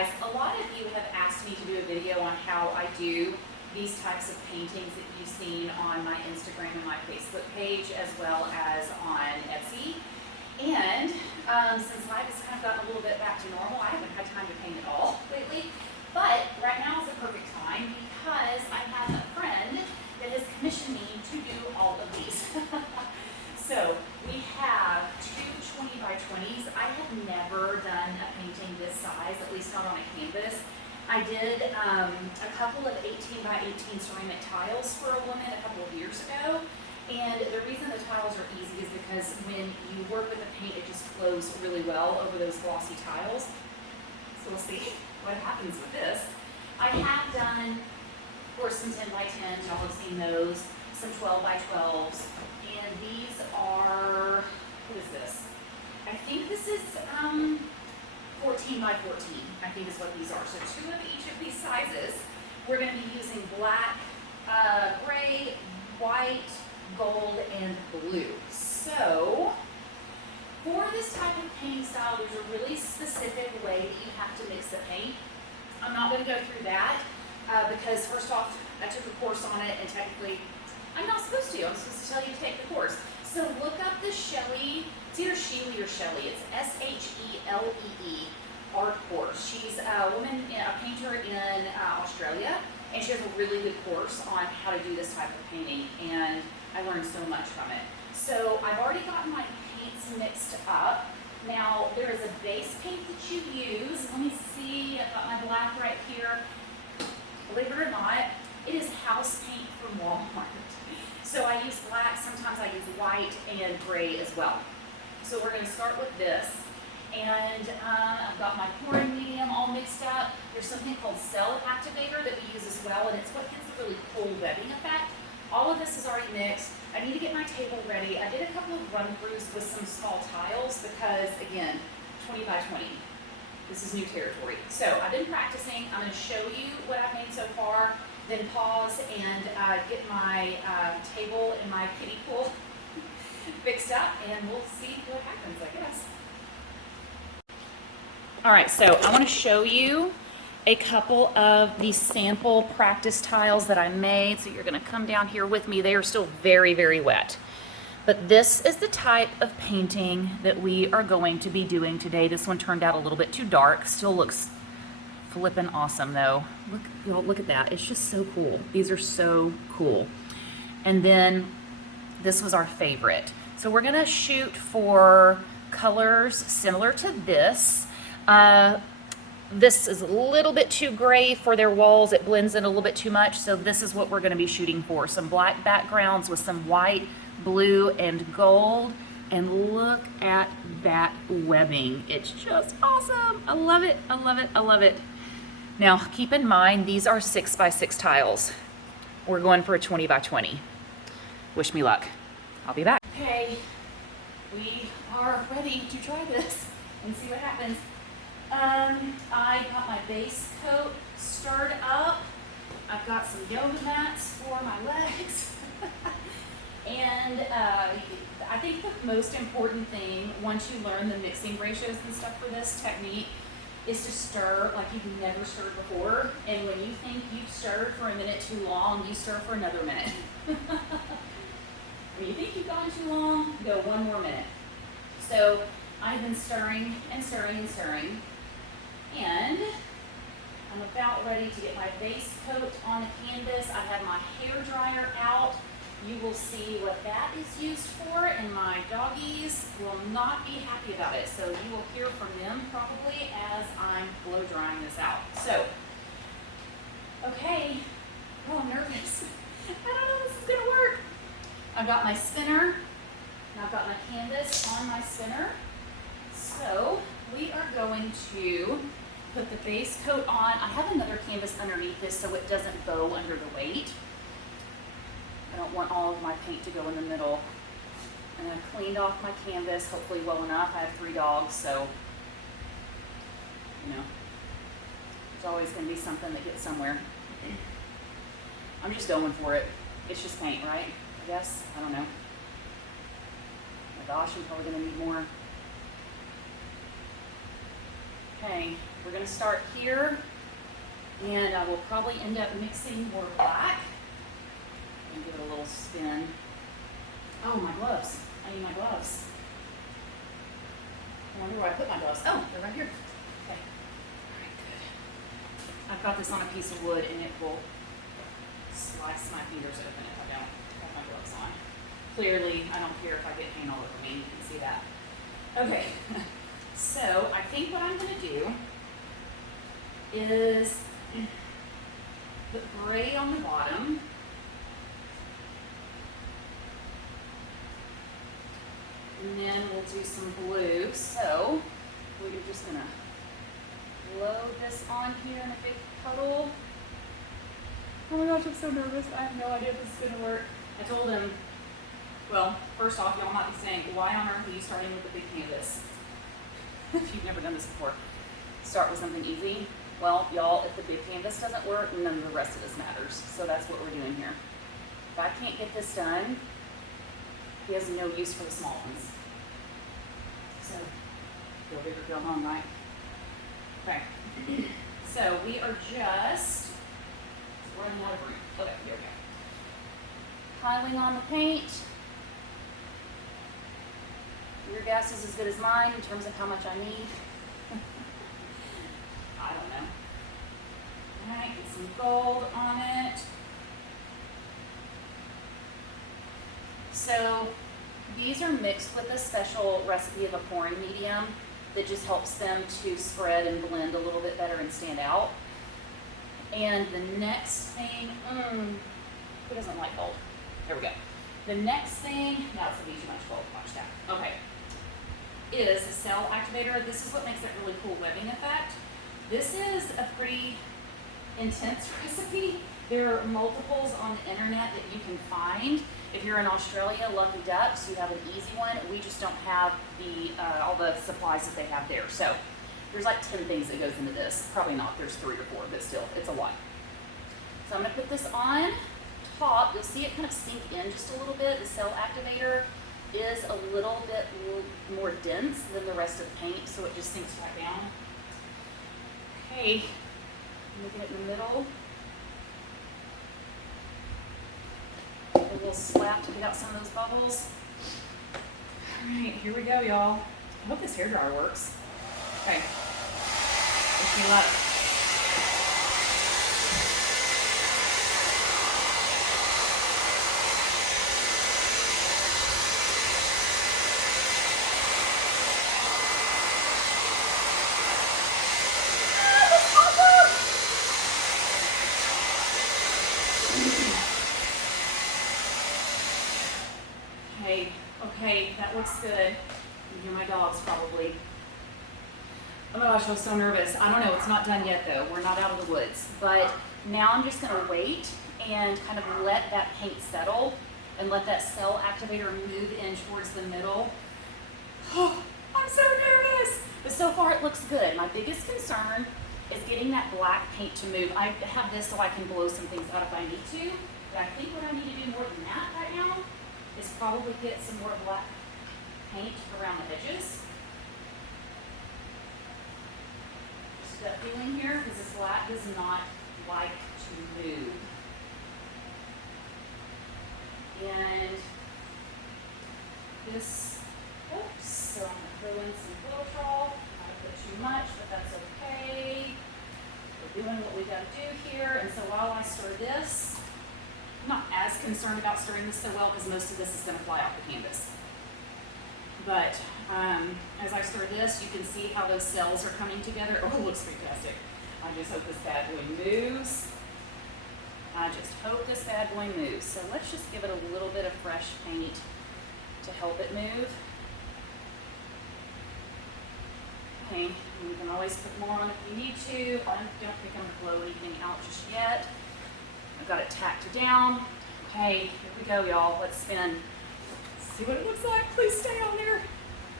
guys, a lot of you have asked me to do a video on how I do these types of paintings that you've seen on my Instagram and my Facebook page, as well as on Etsy. And since life has kind of gotten a little bit back to normal, I haven't had time to paint at all lately. But right now is the perfect time because I have a friend that has commissioned me to do all of these. So we have two 20 by 20s. I have never done a painting this size, at least not on a canvas. I did a couple of 18 by 18 ceramic tiles for a woman a couple of years ago. And the reason the tiles are easy is because when you work with the paint, it just flows really well over those glossy tiles. So we'll see what happens with this. I have done, of course, some 10 by 10s. Y'all have seen those. Some 12 by 12s. And these are, what is this? I think this is 14 by 14, I think is what these are. So two of each of these sizes. We're going to be using black, gray, white, gold, and blue. So for this type of painting style, there's a really specific way that you have to mix the paint. I'm not going to go through that because first off, I took a course on it, and technically I'm not supposed to. I'm supposed to tell you to take the course. So look up the Shelley, it's either Sheely or Shelley. It's S-H-E-L-E-E art course. She's a woman, a painter in Australia, and she has a really good course on how to do this type of painting, and I learned so much from it. So I've already gotten my paints mixed up. Now there is a base paint that you use. Let me see, I've got my black right here. Believe it or not, it is house paint from Walmart. So I use black, sometimes I use white and gray as well. So we're going to start with this. And I've got my pouring medium all mixed up. There's something called cell activator that we use as well, and it's what gives a really cool webbing effect. All of this is already mixed. I need to get my table ready. I did a couple of run-throughs with some small tiles because, again, 20 by 20. This is new territory. So I've been practicing. I'm going to show you what I've made so far, then pause and get my table and my kiddie pool fixed up, and we'll see what happens, I guess. All right, so I want to show you a couple of these sample practice tiles that I made. So you're going to come down here with me. They are still very, very wet. But this is the type of painting that we are going to be doing today. This one turned out a little bit too dark. Still looks flippin' awesome though. Look, y'all, look at that. It's just so cool. These are so cool. And then this was our favorite. So we're gonna shoot for colors similar to this. This is a little bit too gray for their walls. It blends in a little bit too much. So this is what we're gonna be shooting for. Some black backgrounds with some white, blue, and gold. And look at that webbing. It's just awesome. I love it, I love it, I love it. Now, keep in mind, these are 6 by 6 tiles. We're going for a 20 by 20. Wish me luck. I'll be back. Okay, we are ready to try this and see what happens. I got my base coat stirred up. I've got some yoga mats for my legs. And I think the most important thing, once you learn the mixing ratios and stuff for this technique, is to stir like you've never stirred before. And when you think you've stirred for a minute too long, you stir for another minute. When you think you've gone too long, go one more minute. So I've been stirring and stirring and stirring. And I'm about ready to get my base coat on the canvas. I have my hair dryer out. You will see what that is used for, and my doggies will not be happy about it. So you will hear from them probably as I'm blow drying this out. So, okay. Oh, I'm nervous. I don't know if this is gonna work. I've got my spinner, and I've got my canvas on my spinner. So we are going to put the base coat on. I have another canvas underneath this so it doesn't bow under the weight. I don't want all of my paint to go in the middle. And I cleaned off my canvas, hopefully well enough. I have 3 dogs, so, you know, there's always going to be something that gets somewhere. I'm just going for it. It's just paint, right? I guess. I don't know. My gosh, I'm probably going to need more. Okay, we're gonna start here, and I will probably end up mixing more black and give it a little spin. Oh, my gloves. I need my gloves. I wonder where I put my gloves. Oh, they're right here. Okay. All right, good. I've got this on a piece of wood, and it will slice my fingers open if I don't have my gloves on. Clearly, I don't care if I get paint all over me. You can see that. Okay. So, I think what I'm going to do is put gray on the bottom. And then we'll do some blue. So, we're just going to load this on here in a big puddle. Oh my gosh, I'm so nervous. I have no idea if this is going to work. I told him, well, first off, y'all might be saying, why on earth are you starting with the big canvas? If you've never done this before, start with something easy. Well, y'all, if the big canvas doesn't work, none of the rest of this matters. So that's what we're doing here. If I can't get this done, he has no use for the small ones. So, go big or go home, right? Okay. So we are just running out of room. Okay, here we go. Piling on the paint. Your guess is as good as mine in terms of how much I need. I don't know. All right, get some gold on it. So these are mixed with a special recipe of a pouring medium that just helps them to spread and blend a little bit better and stand out. And the next thing, who doesn't like gold? There we go. The next thing, now it's a bit too much gold, watch that. Okay, is a cell activator. This is what makes that really cool webbing effect. This is a pretty intense recipe. There are multiples on the internet that you can find. If you're in Australia, lucky ducks, you have an easy one. We just don't have the all the supplies that they have there. So there's like 10 things that goes into this. Probably not, there's 3 or 4, but still, it's a lot. So I'm gonna put this on top. You'll see it kind of sink in just a little bit. The cell activator is a little bit more dense than the rest of the paint, so it just sinks right down. Okay, looking at the middle. A little slap to get out some of those bubbles. All right, here we go, y'all. I hope this hairdryer works. Okay, wish me luck. Okay, that looks good. You hear my dogs probably. Oh my gosh, I was so nervous. I don't know, it's not done yet though. We're not out of the woods. But now I'm just gonna wait and kind of let that paint settle and let that cell activator move in towards the middle. Oh, I'm so nervous. But so far it looks good. My biggest concern is getting that black paint to move. I have this so I can blow some things out if I need to. But I think what I need to do more than that right now is probably get some more black paint around the edges. Just that feeling here, because this black does not like to move. And this, oops, so I'm going to throw in some Floetrol. Not put too much, but that's okay. We're doing what we got to do here. And so while I stir this, I'm not as concerned about stirring this so well because most of this is going to fly off the canvas. But as I stir this, you can see how those cells are coming together. Oh, it looks fantastic. I just hope this bad boy moves. I just hope this bad boy moves. So let's just give it a little bit of fresh paint to help it move. Okay, you can always put more on if you need to. I don't think I'm going to blow anything out just yet. I've got it tacked down. Okay, here we go, y'all. Let's spin. Let's see what it looks like. Please stay on there.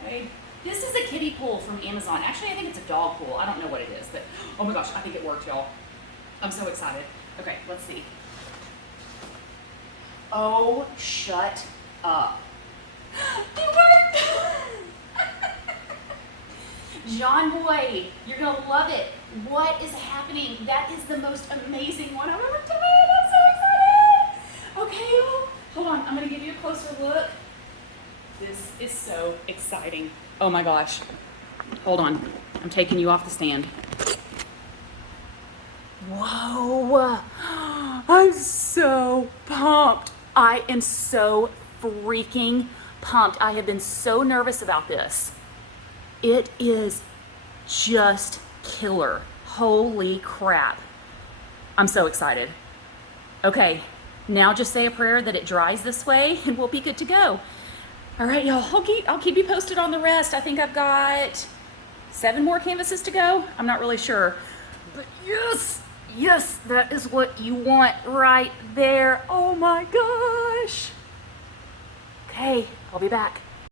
Okay. This is a kiddie pool from Amazon. Actually, I think it's a dog pool. I don't know what it is, but oh my gosh, I think it worked, y'all. I'm so excited. Okay, let's see. Oh, shut up. It worked! John Boy, you're gonna love it. What is happening? That is the most amazing one I've ever done. I'm so excited. Okay, hold on. I'm gonna give you a closer look. This is so exciting. Oh my gosh. Hold on. I'm taking you off the stand. Whoa. I'm so pumped. I am so freaking pumped. I have been so nervous about this. It is just killer. Holy crap. I'm so excited. Okay, now just say a prayer that it dries this way and we'll be good to go. All right, y'all, I'll keep you posted on the rest. I think I've got 7 more canvases to go. I'm not really sure. But yes, that is what you want right there. Oh my gosh. Okay, I'll be back.